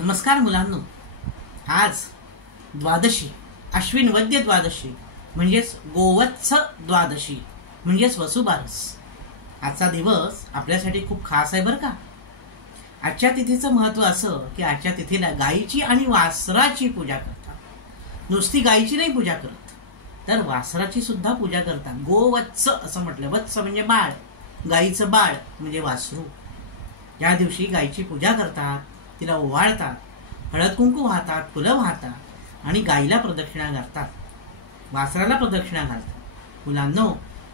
नमस्कार मुलांनो, आज द्वादशी, अश्विन वद्य द्वादशी म्हणजेच गोवत्स द्वादशी म्हणजेच वसुबारस. आजचा दिवस आपल्यासाठी खूप खास आहे बरं का. आजच्या तिथीचं महत्व असं की आजच्या तिथीला गायीची आणि वासराची पूजा करतात. नुसती गायीची नाही पूजा करत, तर वासराची सुद्धा पूजा करतात. गोवत्स असं म्हटलं. वत्स म्हणजे बाळ, गायीचं बाळ म्हणजे वासरू. या दिवशी गायीची पूजा करतात, तिला ओवाळतात, हळद कुंकू वाहतात, फुलं वाहतात आणि गायीला प्रदक्षिणा घालतात, वासराला प्रदक्षिणा घालतात. मुलांनो,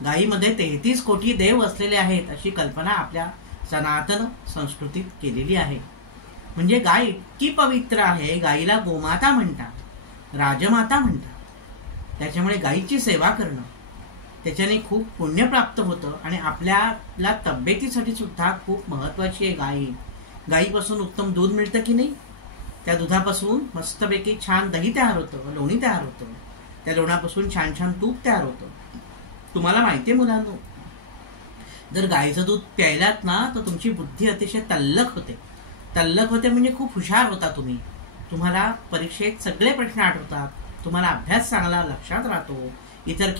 गायीमध्ये 33 कोटी देव असलेले आहेत अशी कल्पना आपल्या सनातन संस्कृतीत केलेली आहे. म्हणजे गाय इतकी पवित्र आहे. गायीला गोमाता म्हणतात, राजमाता म्हणतात. त्याच्यामुळे गायीची सेवा करणं, त्याच्याने खूप पुण्य प्राप्त होतं आणि आपल्याला तब्येतीसाठी सुद्धा खूप महत्वाची आहे गाय. गायीपासून उत्तम दूध मिळतं की नाही. त्या दुधापासून मस्तपैकी छान दही तयार होतं, लोणी तयार होतं. त्या लोणापासून छान छान तूप तयार होतं. तुम्हाला माहिती आहे मुलांनो, जर गायीचं दूध प्यायलात ना तर तुमची बुद्धी अतिशय तल्लख होते. तल्लख होते म्हणजे खूप हुशार होता तुम्ही. तुम्हाला परीक्षेत सगळे प्रश्न आठवतात, तुम्हाला अभ्यास चांगला लक्षात राहतो, इतर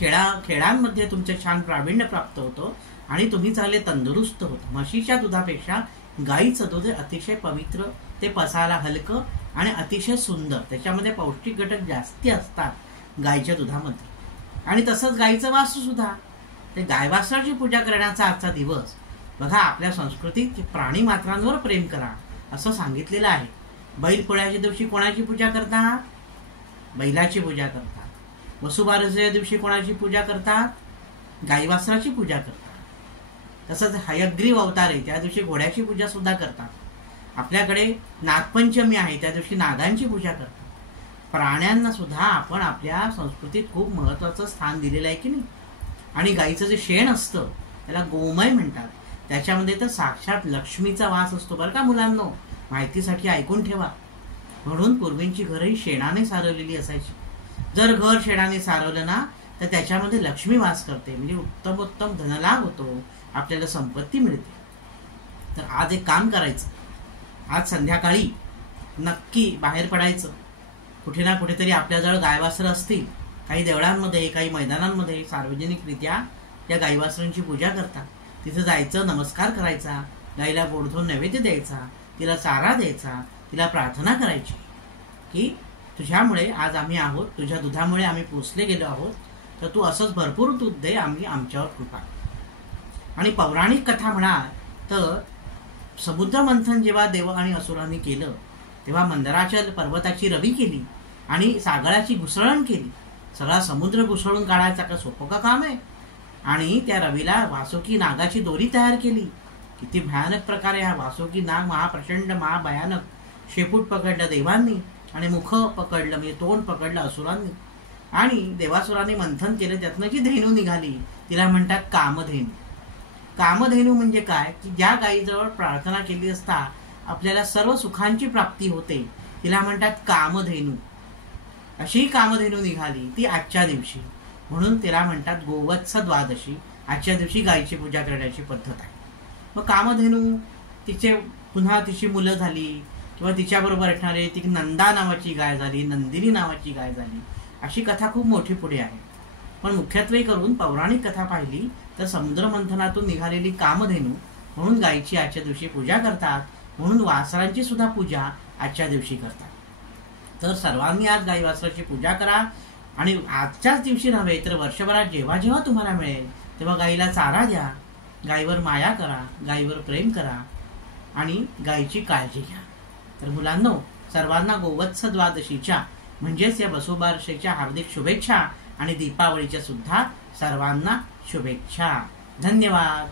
खेळांमध्ये तुमचं छान प्रावीण्य प्राप्त होतं आणि तुम्ही चांगले तंदुरुस्त होता. म्हशीच्या दुधापेक्षा गायीचं दूध अतिशय पवित्र, ते पचायला हलकं आणि अतिशय सुंदर. त्याच्यामध्ये पौष्टिक घटक जास्ती असतात गायीच्या दुधामध्ये. आणि तसंच गायीचं वासरू सुद्धा. ते गाय वासराची पूजा करण्याचा आजचा दिवस. बघा, आपल्या संस्कृतीत प्राणी मात्रांवर प्रेम करा असं सांगितलेलं आहे. बैल पोळ्याच्या दिवशी कोणाची पूजा करतात? बैलाची पूजा करतात. वसुबारसेच्या दिवशी कोणाची पूजा करतात? गाई वासराची पूजा करतात. तसंच हयग्रीव अवतार आहे, त्या दिवशी घोड्याची पूजा सुद्धा करतात. आपल्याकडे नागपंचमी आहे, त्या दिवशी नागांची पूजा करतात. प्राण्यांना सुद्धा आपण आपल्या संस्कृतीत खूप महत्वाचं स्थान दिलेलं आहे की नाही. आणि गाईचं जे शेण असतं त्याला गोमय म्हणतात. त्याच्यामध्ये तर साक्षात लक्ष्मीचा वास असतो बरं का मुलांनो. माहितीसाठी ऐकून ठेवा. म्हणून पूर्वींची घरही शेणाने सारवलेली असायची. जर घर शेणाने सारवलं ना तर त्याच्यामध्ये लक्ष्मी वास करते, म्हणजे उत्तम उत्तम धनलाभ होतो, आपल्याला संपत्ती मिळते. तर आज एक काम करायचं, आज संध्याकाळी नक्की बाहेर पडायचं. कुठे ना कुठेतरी आपल्याजवळ गायवासरं असतील. काही देवळांमध्ये, काही मैदानांमध्ये सार्वजनिकरित्या या गायवासरांची पूजा करतात. तिथं जायचं, नमस्कार करायचा, गायीला गोडधोड नैवेद्य द्यायचा, तिला चारा द्यायचा, तिला प्रार्थना करायची की तुझ्यामुळे आज आम्ही आहोत, तुझ्या दुधामुळे आम्ही पोचले गेलो आहोत, तर तू असंच भरपूर दूध दे, आम्ही आमच्यावर कृपा. आणि पौराणिक कथा म्हणाल तर समुद्र मंथन जेव्हा देव आणि असुरांनी केलं तेव्हा मंदराचल पर्वताची रवी केली आणि सागराची घुसळण केली. सगळा समुद्र घुसळून काढायचा का सोपं का काम आहे. आणि त्या रवीला वासुकी नागाची दोरी तयार केली. किती भयानक प्रकारे हा वासुकी नाग महाप्रचंड महाभयानक. शेपूट पकडलं देवांनी आणि मुख पकडलं, म्हणजे तोंड पकडलं असुरांनी. आणि देवासुरांनी मंथन केलं, त्यातनं जी धेनू निघाली तिला म्हणतात कामधेनू. कामधेनू म्हणजे काय, की ज्या गायीजवळ प्रार्थना केली असता आपल्याला सर्व सुखांची प्राप्ती होते, तिला म्हणतात कामधेनू. अशी कामधेनू निघाली ती आजच्या दिवशी, म्हणून तिला म्हणतात गोवत्स द्वादशी. आजच्या दिवशी गायीची पूजा करण्याची पद्धत आहे. मग कामधेनू तिचे पुन्हा तिची मुलं झाली किंवा तिच्याबरोबर असणारे ती नंदा नावाची गाय झाली, नंदिनी नावाची गाय झाली. अशी कथा खूप मोठी पुढे आहे. पण मुख्यत्वे करून पौराणिक कथा पाहिली तर समुद्र मंथनातून निघालेली कामधेनू म्हणून गायीची आजच्या दिवशी पूजा करतात. म्हणून वासरांची सुद्धा पूजा आजच्या दिवशी करतात. तर सर्वांनी आज गाई वासराची पूजा करा. आणि आजच्याच दिवशी नव्हे तर वर्षभरात जेव्हा जेव्हा तुम्हाला मिळेल तेव्हा गाईला चारा द्या, गायीवर माया करा, गायीवर प्रेम करा आणि गायीची काळजी घ्या. तर मुलांनो, सर्वांना गोवत्स द्वादशीच्या म्हणजेच या वसुबारसेच्या हार्दिक शुभेच्छा आणि दीपावलीच्या सुद्धा सर्वांना शुभेच्छा. धन्यवाद.